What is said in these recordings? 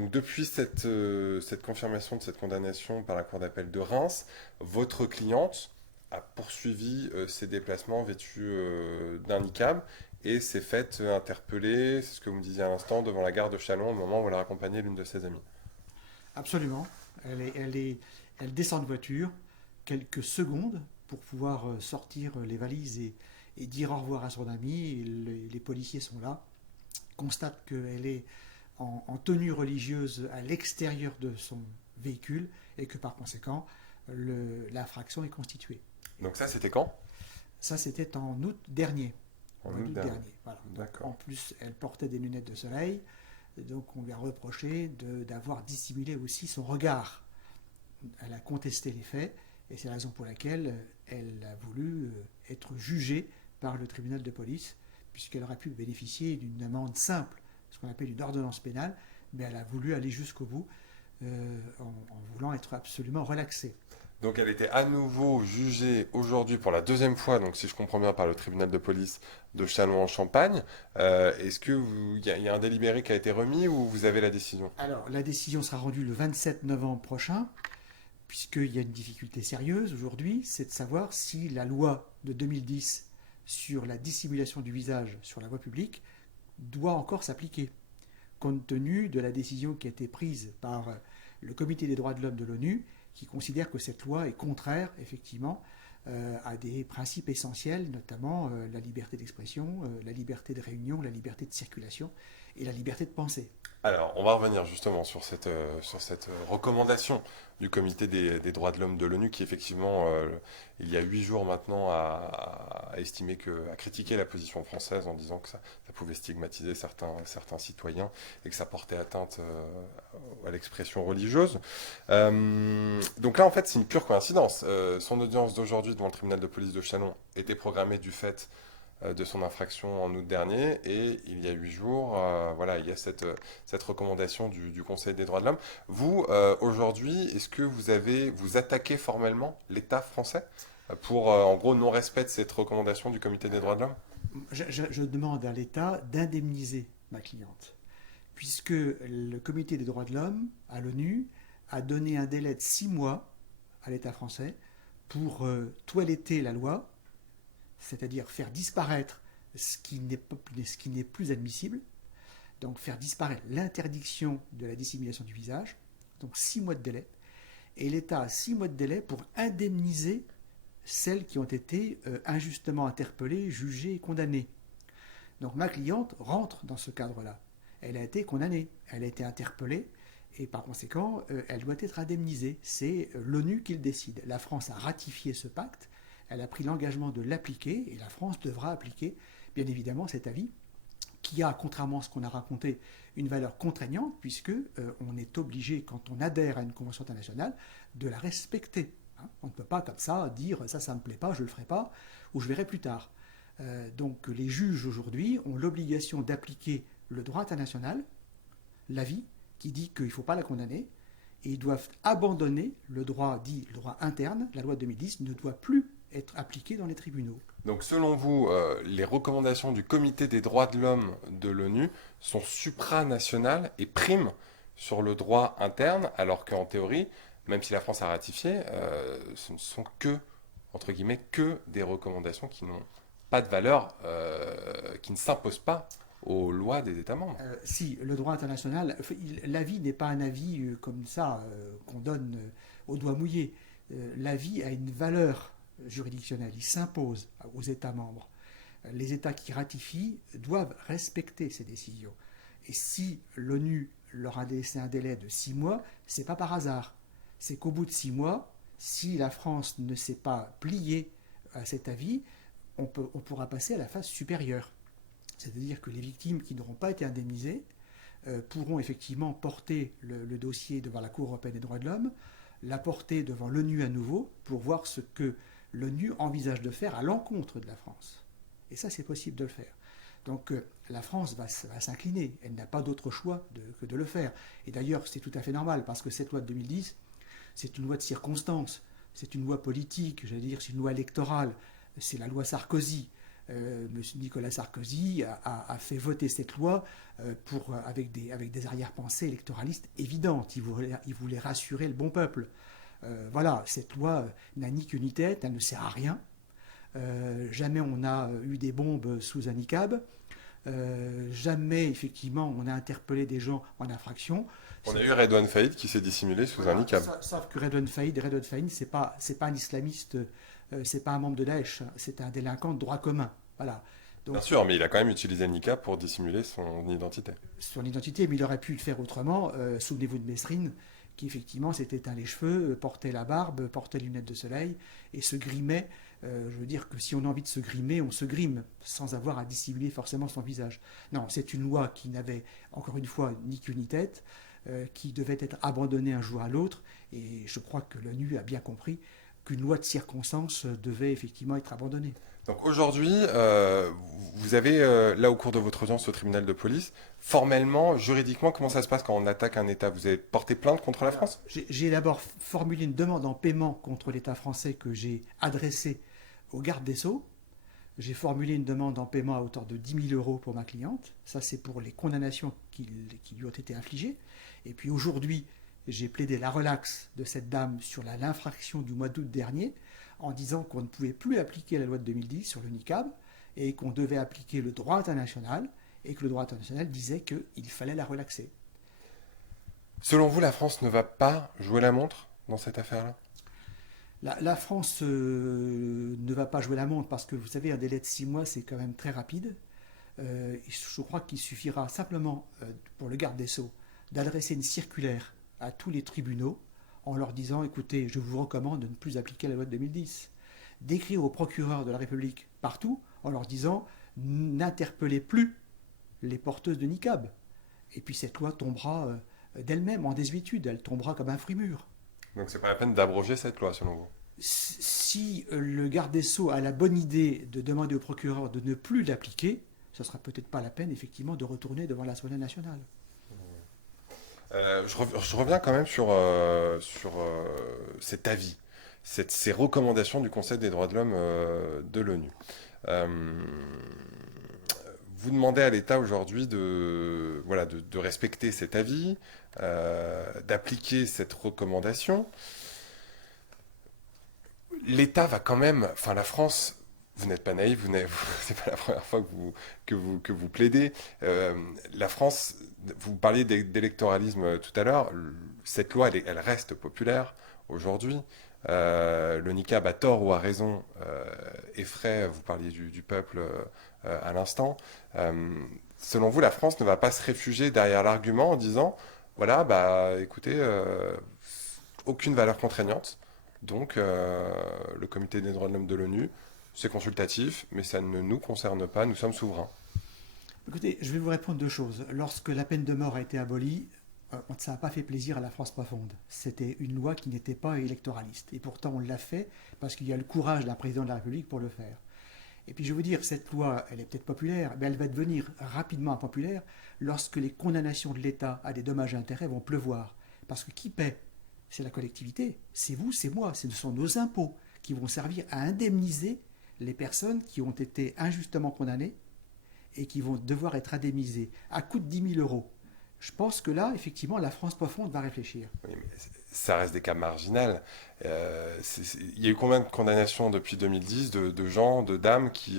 Donc, depuis cette confirmation de cette condamnation par la Cour d'appel de Reims, votre cliente a poursuivi ses déplacements vêtue d'un niqab et s'est faite interpeller, c'est ce que vous me disiez à l'instant, devant la gare de Châlons au moment où elle a raccompagné l'une de ses amies. Absolument. Elle descend de voiture quelques secondes pour pouvoir sortir les valises et dire au revoir à son ami. Et les policiers sont là, constatent qu'elle est en tenue religieuse à l'extérieur de son véhicule et que par conséquent, l'infraction est constituée. Donc ça, c'était quand? Ça, c'était en août dernier. En En août août dernier. dernier. Voilà. Donc, en D'accord. plus, elle portait des lunettes de soleil. Donc, on lui a reproché d'avoir dissimulé aussi son regard. Elle a contesté les faits et c'est la raison pour laquelle elle a voulu être jugée par le tribunal de police, puisqu'elle aurait pu bénéficier d'une amende simple, ce qu'on appelle une ordonnance pénale, mais elle a voulu aller jusqu'au bout en voulant être absolument relaxée. Donc elle était à nouveau jugée aujourd'hui pour la deuxième fois, donc si je comprends bien, par le tribunal de police de Châlons-en-Champagne. Est-ce que y a un délibéré qui a été remis ou vous avez la décision? Alors, la décision sera rendue le 27 novembre prochain, puisqu'il y a une difficulté sérieuse aujourd'hui, c'est de savoir si la loi de 2010 sur la dissimulation du visage sur la voie publique doit encore s'appliquer, compte tenu de la décision qui a été prise par le Comité des droits de l'homme de l'ONU, qui considère que cette loi est contraire, effectivement, à des principes essentiels, notamment la liberté d'expression, la liberté de réunion, la liberté de circulation et la liberté de penser. Alors, on va revenir justement sur cette recommandation du Comité des droits de l'homme de l'ONU qui, effectivement, il y a 8 jours maintenant, a estimé a critiqué la position française en disant que ça pouvait stigmatiser certains citoyens et que ça portait atteinte à l'expression religieuse. Donc là, en fait, c'est une pure coïncidence. Son audience d'aujourd'hui devant le tribunal de police de Châlons était programmée du fait de son infraction en août dernier et il y a 8 jours, voilà, il y a cette recommandation du Conseil des droits de l'homme. Vous, aujourd'hui, est-ce que vous attaquez formellement l'État français pour, en gros, non-respect de cette recommandation du Comité des droits de l'homme? Je demande à l'État d'indemniser ma cliente, puisque le Comité des droits de l'homme à l'ONU a donné un délai de 6 mois à l'État français pour toiletter la loi, c'est-à-dire faire disparaître ce qui n'est plus admissible, donc faire disparaître l'interdiction de la dissimulation du visage, donc 6 mois de délai, et l'État a 6 mois de délai pour indemniser celles qui ont été injustement interpellées, jugées et condamnées. Donc ma cliente rentre dans ce cadre-là. Elle a été condamnée, elle a été interpellée, et par conséquent, elle doit être indemnisée. C'est l'ONU qui le décide. La France a ratifié ce pacte, elle a pris l'engagement de l'appliquer, et la France devra appliquer, bien évidemment, cet avis, qui a, contrairement à ce qu'on a raconté, une valeur contraignante, puisque on est obligé, quand on adhère à une convention internationale, de la respecter. Hein. On ne peut pas comme ça dire ça ne me plaît pas, je ne le ferai pas, ou je verrai plus tard. Donc les juges aujourd'hui ont l'obligation d'appliquer le droit international, l'avis, qui dit qu'il ne faut pas la condamner, et ils doivent abandonner le droit dit, le droit interne, la loi de 2010 ne doit plus être appliquée dans les tribunaux. Donc, selon vous, les recommandations du Comité des droits de l'homme de l'ONU sont supranationales et priment sur le droit interne, alors qu'en théorie, même si la France a ratifié, ce ne sont que, entre guillemets, que des recommandations qui n'ont pas de valeur, qui ne s'imposent pas aux lois des États membres. Si le droit international, l'avis n'est pas un avis comme ça qu'on donne au doigt mouillé. L'avis a une valeur juridictionnelle, il s'impose aux États membres. Les États qui ratifient doivent respecter ces décisions. Et si l'ONU leur a laissé un délai de 6 mois, c'est pas par hasard. C'est qu'au bout de 6 mois, si la France ne s'est pas pliée à cet avis, on pourra passer à la phase supérieure. C'est-à-dire que les victimes qui n'auront pas été indemnisées pourront effectivement porter le dossier devant la Cour européenne des droits de l'homme, la porter devant l'ONU à nouveau pour voir ce que l'ONU envisage de faire à l'encontre de la France. Et ça, c'est possible de le faire. Donc la France va s'incliner. Elle n'a pas d'autre choix que de le faire. Et d'ailleurs, c'est tout à fait normal, parce que cette loi de 2010, c'est une loi de circonstance. C'est une loi politique, j'allais dire, c'est une loi électorale. C'est la loi Sarkozy. Monsieur Nicolas Sarkozy a fait voter cette loi avec des arrière-pensées électoralistes évidentes. Il voulait rassurer le bon peuple. Voilà, cette loi n'a ni queue ni tête, elle ne sert à rien. Jamais on a eu des bombes sous un niqab. Jamais, effectivement, on a interpellé des gens en infraction. On a eu Redouane Faïd qui s'est dissimulé sous un niqab. Sauf que Redouane Faïd, c'est pas un islamiste, c'est pas un membre de Daesh, c'est un délinquant de droit commun. Voilà. Donc, Bien sûr, mais il a quand même utilisé le niqab pour dissimuler son identité. son identité, mais il aurait pu le faire autrement. Souvenez-vous de Mesrine, qui effectivement s'était éteint les cheveux, portait la barbe, portait les lunettes de soleil et se grimait. Je veux dire que si on a envie de se grimer, on se grime, sans avoir à dissimuler forcément son visage. Non, c'est une loi qui n'avait, encore une fois, ni queue ni tête, qui devait être abandonnée un jour à l'autre, et je crois que l'ONU a bien compris qu'une loi de circonstance devait effectivement être abandonnée. Donc aujourd'hui, vous avez, là au cours de votre audience au tribunal de police, formellement, juridiquement, comment ça se passe quand on attaque un État? Vous avez porté plainte contre la France? J'ai d'abord formulé une demande en paiement contre l'État français que j'ai adressée au garde des Sceaux. J'ai formulé une demande en paiement à hauteur de 10 000 euros pour ma cliente. Ça, c'est pour les condamnations qui lui ont été infligées. Et puis aujourd'hui, j'ai plaidé la relaxe de cette dame sur l'infraction du mois d'août dernier, en disant qu'on ne pouvait plus appliquer la loi de 2010 sur le niqab et qu'on devait appliquer le droit international, et que le droit international disait qu'il fallait la relaxer. Selon vous, la France ne va pas jouer la montre dans cette affaire-là? La France ne va pas jouer la montre parce que, vous savez, un délai de 6 mois, c'est quand même très rapide. Je crois qu'il suffira simplement, pour le garde des Sceaux, d'adresser une circulaire à tous les tribunaux en leur disant, écoutez, je vous recommande de ne plus appliquer la loi de 2010. D'écrire aux procureurs de la République partout en leur disant, n'interpellez plus les porteuses de niqab. Et puis cette loi tombera d'elle-même en désuétude, elle tombera comme un fruit mûr. Donc c'est pas la peine d'abroger cette loi, selon vous? Si le garde des Sceaux a la bonne idée de demander au procureur de ne plus l'appliquer, ce ne sera peut-être pas la peine, effectivement, de retourner devant l'Assemblée nationale. Je reviens quand même sur cet avis, ces recommandations du Conseil des droits de l'homme de l'ONU. Vous demandez à l'État aujourd'hui de respecter cet avis, d'appliquer cette recommandation. L'État va quand même, enfin la France, vous n'êtes pas naïf, c'est pas la première fois que vous plaidez. La France, vous parliez d'électoralisme tout à l'heure, cette loi, elle reste populaire aujourd'hui. Le niqab, à tort ou à raison, effraie, vous parliez du peuple à l'instant. Selon vous, la France ne va pas se réfugier derrière l'argument en disant, voilà, bah écoutez, aucune valeur contraignante. Donc, le Comité des droits de l'homme de l'ONU, c'est consultatif, mais ça ne nous concerne pas, nous sommes souverains. Écoutez, je vais vous répondre deux choses. Lorsque la peine de mort a été abolie, ça n'a pas fait plaisir à la France profonde. C'était une loi qui n'était pas électoraliste. Et pourtant, on l'a fait parce qu'il y a le courage d'un président de la République pour le faire. Et puis, je veux dire, cette loi, elle est peut-être populaire, mais elle va devenir rapidement impopulaire lorsque les condamnations de l'État à des dommages et intérêts vont pleuvoir. Parce que qui paie? C'est la collectivité, c'est vous, c'est moi, ce sont nos impôts qui vont servir à indemniser les personnes qui ont été injustement condamnées et qui vont devoir être indemnisées à coût de 10 000 euros. Je pense que là, effectivement, la France profonde va réfléchir. Oui, mais ça reste des cas marginaux. Il y a eu combien de condamnations depuis 2010 de gens, de dames qui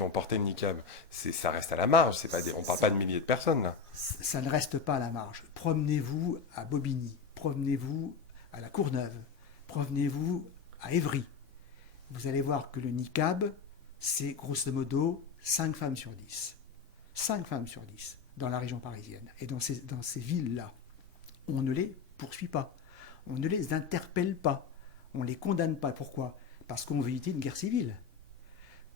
ont porté le niqab? Ça reste à la marge, on ne parle pas de milliers de personnes là. Ça ne reste pas à la marge. Promenez-vous à Bobigny, promenez-vous à la Courneuve, promenez-vous à Évry. Vous allez voir que le niqab, c'est grosso modo 5 femmes sur 10. 5 femmes sur 10 dans la région parisienne. Et dans ces villes-là, on ne les poursuit pas. On ne les interpelle pas. On ne les condamne pas. Pourquoi? Parce qu'on veut éviter une guerre civile.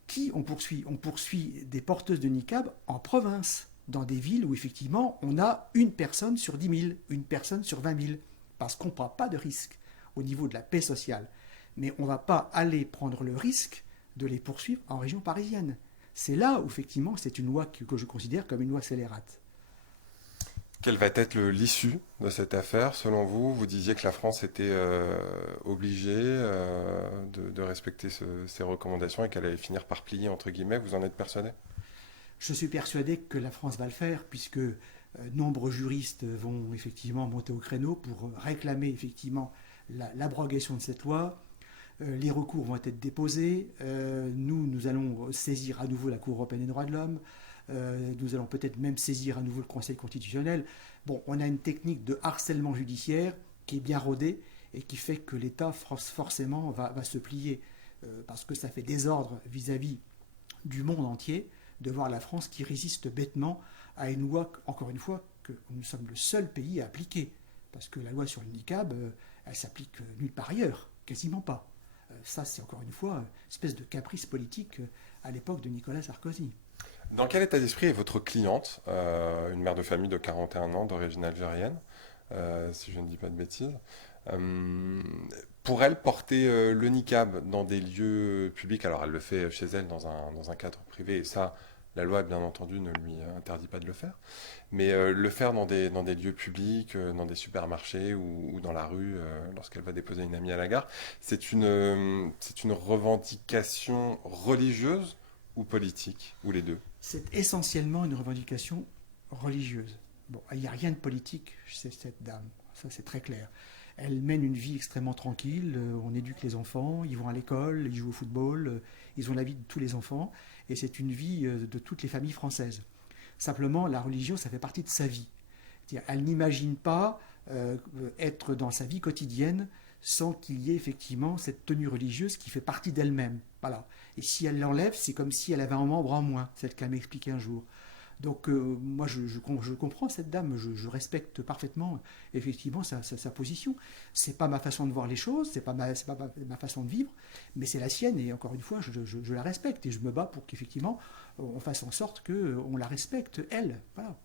Qui on poursuit? On poursuit des porteuses de niqab en province, dans des villes où effectivement on a une personne sur 10 000, une personne sur 20 000. Parce qu'on ne prend pas de risque au niveau de la paix sociale. Mais on ne va pas aller prendre le risque de les poursuivre en région parisienne. C'est là où, effectivement, c'est une loi que je considère comme une loi scélérate. Quelle va être l'issue de cette affaire, selon vous? Vous disiez que la France était obligée de respecter ces recommandations et qu'elle allait finir par plier, entre guillemets. Vous en êtes persuadé? Je suis persuadé que la France va le faire, puisque nombreux juristes vont effectivement monter au créneau pour réclamer effectivement l'abrogation de cette loi. Les recours vont être déposés. Nous allons saisir à nouveau la Cour européenne des droits de l'homme. Nous allons peut-être même saisir à nouveau le Conseil constitutionnel. Bon, on a une technique de harcèlement judiciaire qui est bien rodée et qui fait que l'État forcément va se plier parce que ça fait désordre vis-à-vis du monde entier de voir la France qui résiste bêtement à une loi, encore une fois, que nous sommes le seul pays à appliquer. Parce que la loi sur le niqab, elle s'applique nulle part ailleurs, quasiment pas. Ça, c'est encore une fois une espèce de caprice politique à l'époque de Nicolas Sarkozy. Dans quel état d'esprit est votre cliente, une mère de famille de 41 ans, d'origine algérienne, si je ne dis pas de bêtises? Euh, pour elle, porter le niqab dans des lieux publics, alors elle le fait chez elle dans un cadre privé, et ça, la loi, bien entendu, ne lui interdit pas de le faire, mais le faire dans des lieux publics, dans des supermarchés ou dans la rue, lorsqu'elle va déposer une amie à la gare, c'est une revendication religieuse ou politique, ou les deux? C'est essentiellement une revendication religieuse. Bon, il n'y a rien de politique chez cette dame, ça c'est très clair. Elle mène une vie extrêmement tranquille, on éduque les enfants, ils vont à l'école, ils jouent au football, ils ont la vie de tous les enfants, et c'est une vie de toutes les familles françaises. Simplement, la religion, ça fait partie de sa vie. C'est-à-dire, elle n'imagine pas être dans sa vie quotidienne sans qu'il y ait effectivement cette tenue religieuse qui fait partie d'elle-même. Voilà. Et si elle l'enlève, c'est comme si elle avait un membre en moins, c'est ce qu'elle m'a expliqué un jour. Donc moi je comprends cette dame, je respecte parfaitement effectivement sa position. C'est pas ma façon de voir les choses, c'est pas ma façon de vivre, mais c'est la sienne et encore une fois je la respecte et je me bats pour qu'effectivement on fasse en sorte qu'on la respecte elle. Voilà.